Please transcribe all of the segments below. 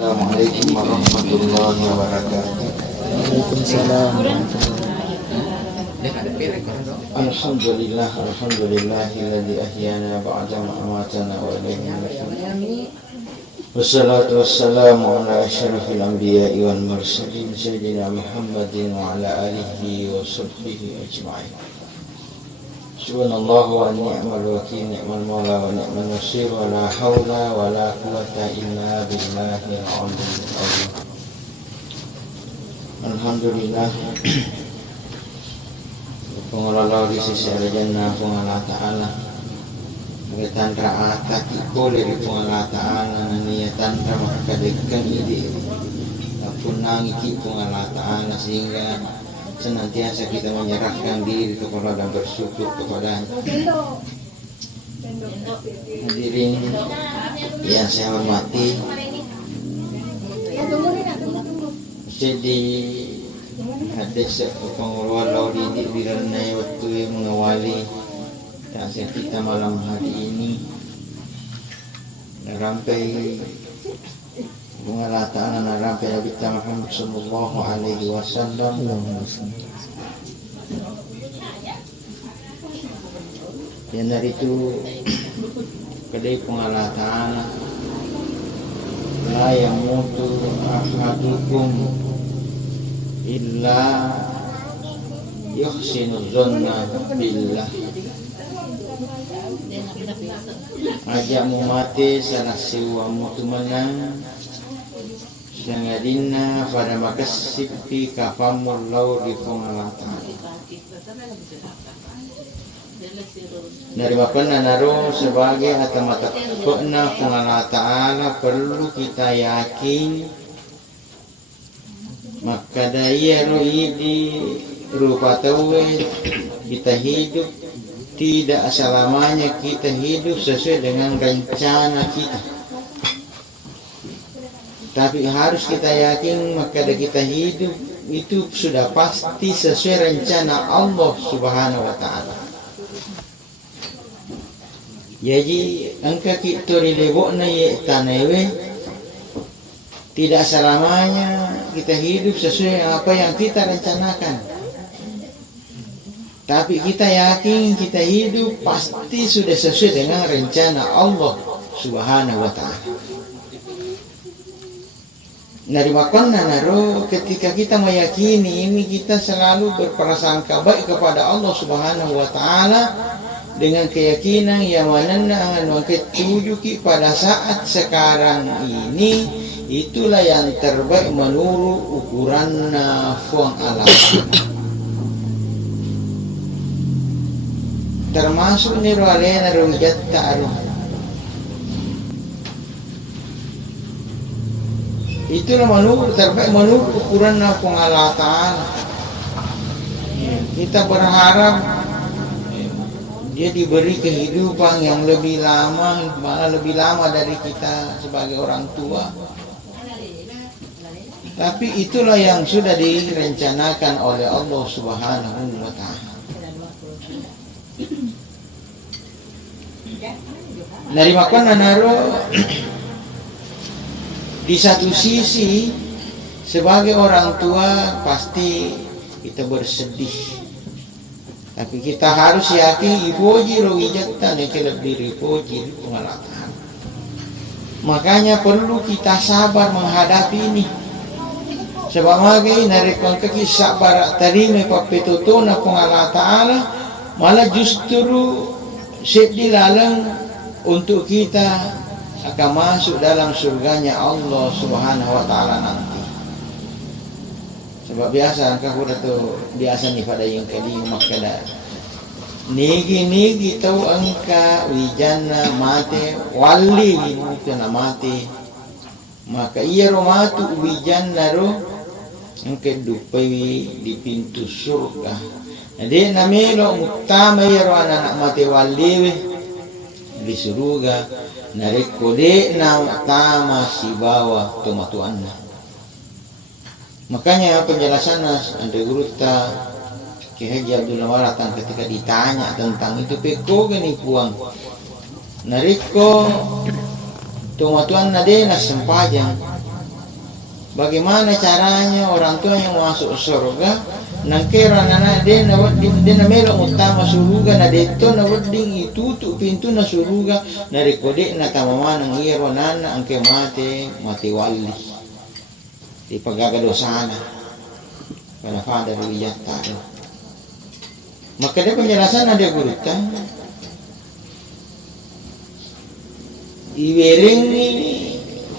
Assalamualaikum warahmatullahi wabarakatuh. Waalaikumsalam. Alhamdulillahilladzi ahyana ba'da ma amatana wa ilayhi nusyur. Wassalatu wassalamu ala asyrafil anbiya'i wal mursalin sayyidina Muhammadin wa ala alihi wa sahbihi ajma'in. Subhanallah wa ni'mal wakil, ni'mal mawla wa ni'mal nasir, wa la hawla wa la quwwata illa billahil aliyyil azim. Alhamdulillah. Pengelola di sisi al-jannah Allah Ta'ala Betan ra'ata kikole di Allah Ta'ala Naniyatan ramakadekkan ide Punangi ki Allah Ta'ala sehingga senantiasa kita menyerahkan diri kepada dan bersyukur kepada hadirin yang saya hormati. Jadi hadis pengeluar lauri diranai waktu mengawali tasya kita malam hari ini rampai bunga ta'ala narampai Nabi Muhammad sallallahu alaihi wasallam. Dan dari itu kedai pengalah ta'ala la yamutu ahadukum illa yuhsinu dhanna billah. Ajak mu mati salah siwa mutu menang sangadina pada makasipi kafamul lau di pengalatan dari makna naruh sebagai mata pena pengalatan perlu kita yakin maka daya rohidi rupa tawe kita hidup tidak selamanya kita hidup sesuai dengan rencana kita, tapi harus kita yakin maka kita hidup itu sudah pasti sesuai rencana Allah Subhanahu wa Ta'ala. Jadi angka kita rilebokna ye tanewe tidak selamanya kita hidup sesuai apa yang kita rencanakan, tapi kita yakin kita hidup pasti sudah sesuai dengan rencana Allah Subhanahu wa Ta'ala. Dari makna naruh ketika kita meyakini ini kita selalu berprasangka baik kepada Allah Subhanahu wa Ta'ala dengan keyakinan yang manana anu ketujuki pada saat sekarang ini itulah yang terbaik menurut ukuran nafuang alam. Termasuk niru alena ruhiyat ta'aruf. Itulah menurut terbaik menurut ukuran nafuang Allah Ta'ala. Kita berharap dia diberi kehidupan yang lebih lama, malah lebih lama dari kita sebagai orang tua. Tapi itulah yang sudah direncanakan oleh Allah Subhanahu wa Ta'ala. Dari makna naruh di satu sisi sebagai orang tua pasti kita bersedih. Tapi kita harus yakin ipoji rowijatan yang lebih ripoji pengalatan. Makanya perlu kita sabar menghadapi ini. Sebab lagi narikon kaki sabar terima papetotona pengalat Ta'ala malah justru sedih lalang untuk kita akan masuk dalam surganya Allah Subhanahu wa Ta'ala nanti. Sebab biasa angka kuda tu biasa ni pada yang kali makada nigi tahu angka wijana mate wali mungkin mate maka iya romatu wijana ro angka dupai di pintu surga. Jadi namelo utama iya ro anak mate wali di surga narik kode na utama si bawah tomatuanna. Makanya penjelasan Anda Guruta Ki Haji Abdul Waratan ketika ditanya tentang itu peko gani puang nariko tumatuan na din na sempajang Bagaimana caranya orang tua yang masuk surga? Nangkera nana dia na melok utama surga na dito na wading itutu pintu na surga na rekode na tamama ng iro nana angke mati wali di paggagadosana pada pada wiyata. Maka dia penjelasan ada gurutan iwering ni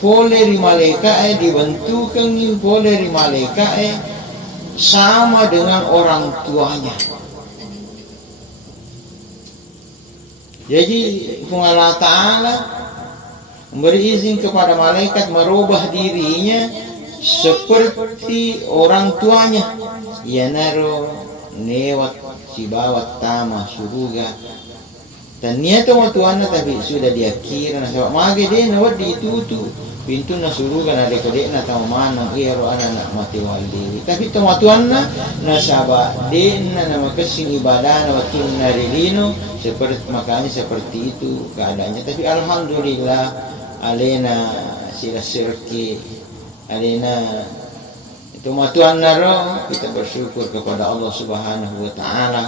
poleri malaikat dibentukkan ni poleri malaikat sama dengan orang tuanya. Jadi Allah Ta'ala memberi izin kepada malaikat merubah dirinya seperti orang tuanya. Ya naro newat si bawat tama surga. Dan niat orang tuanya tapi sudah dia kira sebab mage dia nawat ditutu pintu na suruga na rekode na tamanang iro anak mati wali. Tapi tumatuan na nasaba din na makasing ibadah na wakin na rilino seperti makanya seperti itu keadaannya. Tapi alhamdulillah alena sila sirki alena tumatuan na ro kita bersyukur kepada Allah Subhanahu wa taala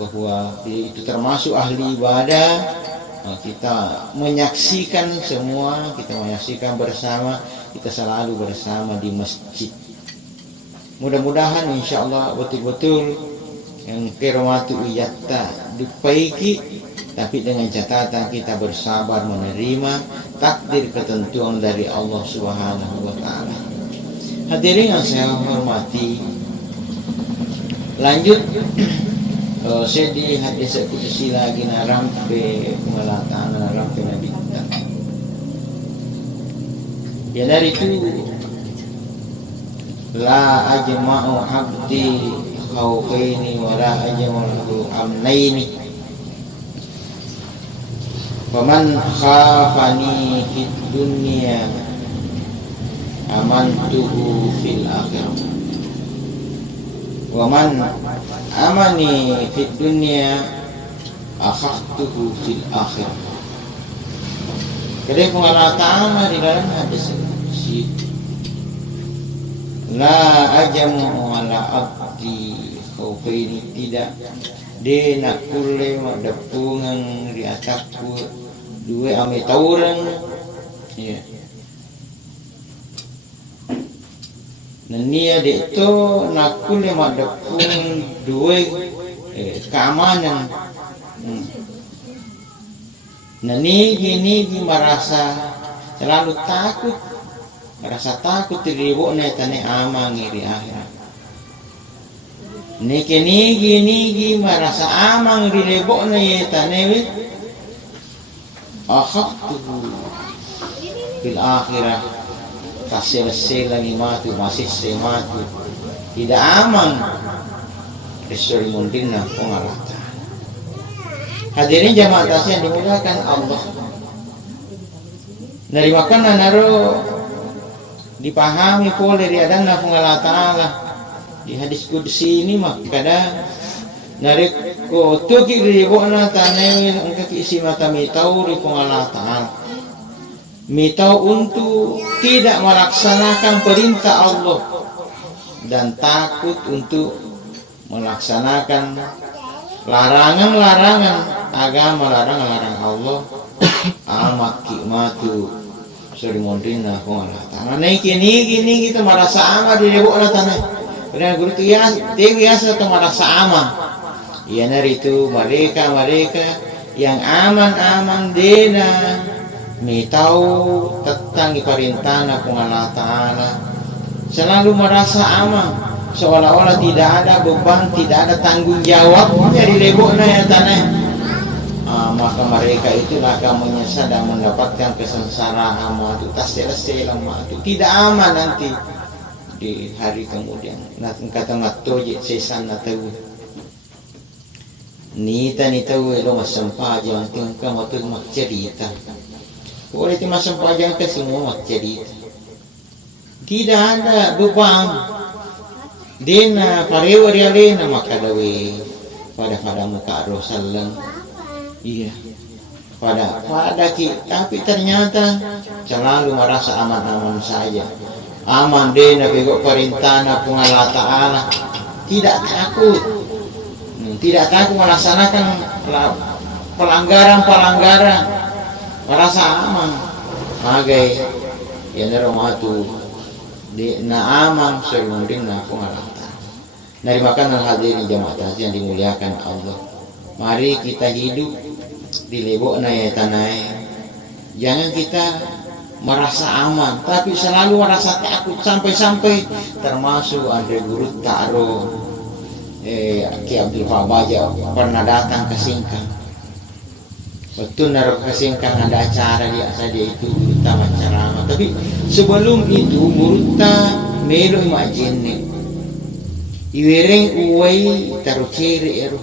bahwa itu termasuk ahli ibadah. Kita menyaksikan semua, kita menyaksikan bersama, kita selalu bersama di masjid. Mudah-mudahan insya Allah betul-betul yang kirmatu iyatta dipaiki, tapi dengan catatan kita bersabar menerima takdir ketentuan dari Allah Subhanahu wa taala. Hadirin yang saya hormati, lanjut saya di hadis qudsi lagi narampe melatan narampe Nabi kita. Ya dari itu la ajma'u abdi khawfaini wa la ajma'u amnaini. Faman khafani fid dunya amantuhu fil akhirah. Waman amani fid dunya akhaftuhu fil akhirah. Jadi Allah Ta'ala di dalam hadis ini la ajamu ala abdi khawfaini, tidak dia nak kulle madapungan riataku dua ame taurang ya. Nania itu nakul yang madapun dua keamanan. Nani gini merasa selalu takut, merasa takut diribuk netane ama ngiri akhirat. Niki gini merasa ama ngiri ribuk netane wit akhaftuhu fil akhirah. Kasih lagi mati masih sematu tidak aman Risuri mundina pengalatan. Hadirin jamaah tasya yang dimudahkan Allah, dari makanan naro dipahami oleh riadan Allah Ta'ala di hadis qudsi ini makada narik ko tuki ribona tanewil angka isi mata mitau di Allah Ta'ala mitau untuk tidak melaksanakan perintah Allah dan takut untuk melaksanakan larangan-larangan agama, larangan-larangan Allah. Amat kikmatu suri mondina Allah Ta'ala. Nah gini kita merasa ama di debok na tanah. Karena guru itu ya dewi asa itu merasa ama. Ya nari itu mereka yang aman dena mitau tentang perintah Allah Ta'ala, selalu merasa aman, seolah-olah tidak ada beban, tidak ada tanggung jawab dari leboknya ya tanah. Maka mereka itulah akan menyesal dan mendapatkan kesengsaraan itu tasir-tasir itu tidak aman nanti di hari kemudian. Kata ngatoje sesan natawu nita tahu lo masampajang tingkah matul cerita. Boleh ti masampajang ke semua cerita. Tidak ada beban. Dina parewa rialena makadawe pada muka Rasulullah. Iya. Pada tapi ternyata selalu merasa aman-aman saja. aman deh na bego perintah na pung Allah Ta'ala, tidak takut, tidak takut melaksanakan pelanggaran-pelanggaran, merasa aman. Magai ya neromatu di na aman serunding na pung Allah Ta'ala. Narimakan hadirin jamaah yang dimuliakan Allah. Mari kita hidup di lebok na ya tanai. Jangan kita merasa aman, tapi selalu merasa takut sampai-sampai termasuk Andre Guru Taro Ki Abdul Fabaja pernah datang ke Singkang. Betul naruh ke Singkang ada acara dia itu Murutta ceramah. Tapi sebelum itu Murutta melo imajine iwereng uwai taruh ciri eru.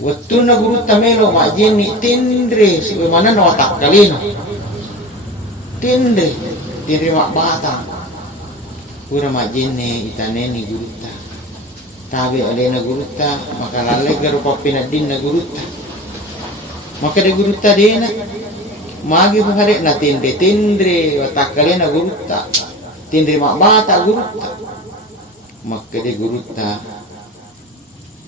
Waktu na Murutta melo imajine tindre sebagaimana notak kalino. Tindre mak batang pura majine itaneni Gurutta tabi alena Gurutta maka lalle garupa pinadin na Gurutta maka de Gurutta dena magi buhare na tindre watak kalena Gurutta tindre mak bata Gurutta maka de Gurutta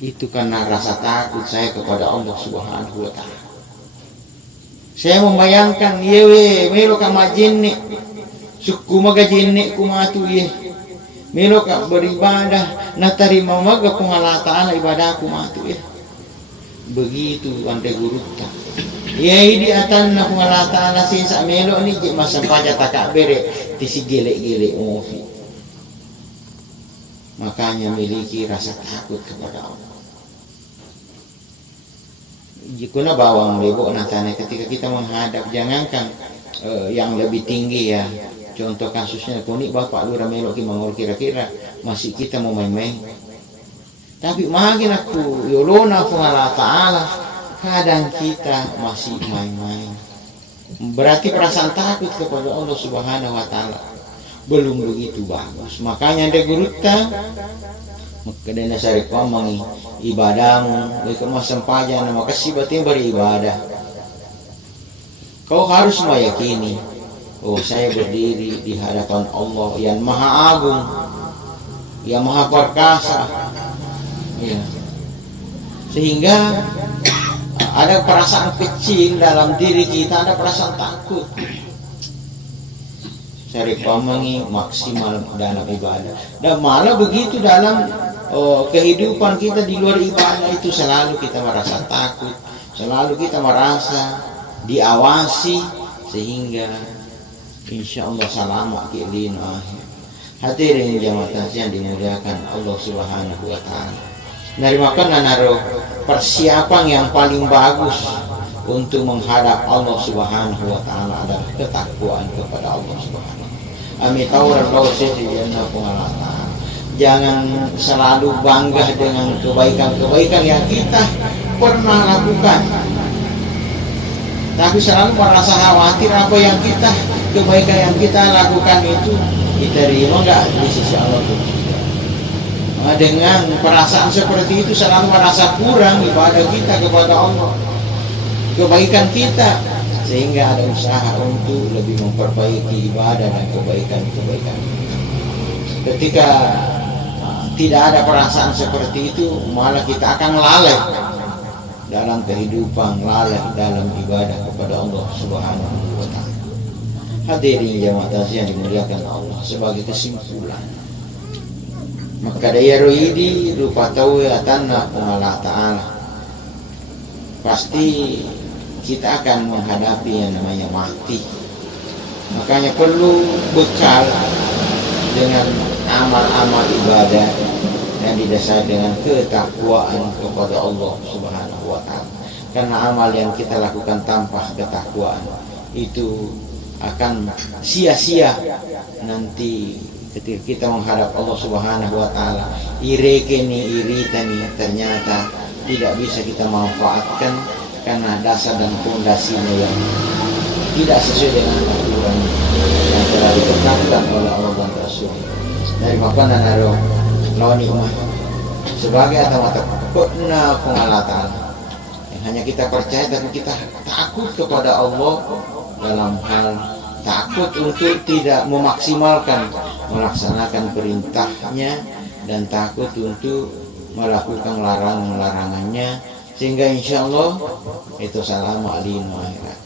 itu karena rasa takut saya kepada Allah Subhanahu wa Ta'ala. Saya membayangkan yewe melo ka majinne suku maga jinne kumatu ye melo ka beribadah na tarima maga kung Allah Ta'ala ibadah kumatu ye begitu ante Gurutta ye di atan na kung Allah Ta'ala sinsa melo ni masa paja taka bere tisi gele-gele umufi makanya miliki rasa takut kepada Allah. Jika bawang lebok natane ketika kita menghadap jangankan yang lebih tinggi ya. Contoh kasusnya kunik bapak lura melok ki mangol kira-kira masih kita mau main-main. Tapi makin aku yolona ku Allah Ta'ala kadang kita masih main-main. Berarti perasaan takut kepada Allah Subhanahu wa Ta'ala belum begitu bagus. Makanya ada Gurutta makanya sari pamangi ibadahmu mereka masampaja nama kasih batin beribadah. Kau harus meyakini oh saya berdiri di hadapan Allah yang maha agung, yang maha perkasa ya. Sehingga ada perasaan kecil dalam diri kita, ada perasaan takut. Sari pamangi maksimal dalam ibadah dan malah begitu dalam kehidupan kita di luar ibadah itu selalu kita merasa takut, selalu kita merasa diawasi sehingga insya Allah selamat ki'lin akhir. Hadirin jamaah yang dimuliakan Allah Subhanahu wa Ta'ala. Narimakan naruh persiapan yang paling bagus untuk menghadap Allah Subhanahu wa Ta'ala adalah ketakwaan kepada Allah Subhanahu. Amin tauran bawasih di jannah Allah. Jangan selalu bangga dengan kebaikan-kebaikan yang kita pernah lakukan, tapi selalu merasa khawatir apa yang kebaikan yang kita lakukan itu diterima enggak di sisi Allah. Dengan perasaan seperti itu selalu merasa kurang ibadah kita kepada Allah, kebaikan kita, sehingga ada usaha untuk lebih memperbaiki ibadah dan kebaikan-kebaikan. Ketika tidak ada perasaan seperti itu, malah kita akan lalai dalam kehidupan, lalai dalam ibadah kepada Allah Subhanahu wa Ta'ala. Hadirin jamaah yang dimuliakan Allah, sebagai kesimpulan, maka daya roidi rupa tahu atanna Allah Ta'ala pasti kita akan menghadapi yang namanya mati. Makanya perlu bekal dengan amal-amal ibadah yang didasari dengan ketakwaan kepada Allah Subhanahu wa Ta'ala. Karena amal yang kita lakukan tanpa ketakwaan itu akan sia-sia nanti ketika kita menghadap Allah Subhanahu wa Ta'ala. Iritani ternyata tidak bisa kita manfaatkan karena dasar dan fondasinya yang tidak sesuai dengan aturan yang telah ditetapkan oleh Allah dan Rasul. Dari makanan naruh lawan umat sebagai mata pernah pengalatan yang hanya kita percaya dan kita takut kepada Allah dalam hal takut untuk tidak memaksimalkan melaksanakan perintahnya dan takut untuk melakukan larangan-larangannya, sehingga insya Allah itu salamu alaikum.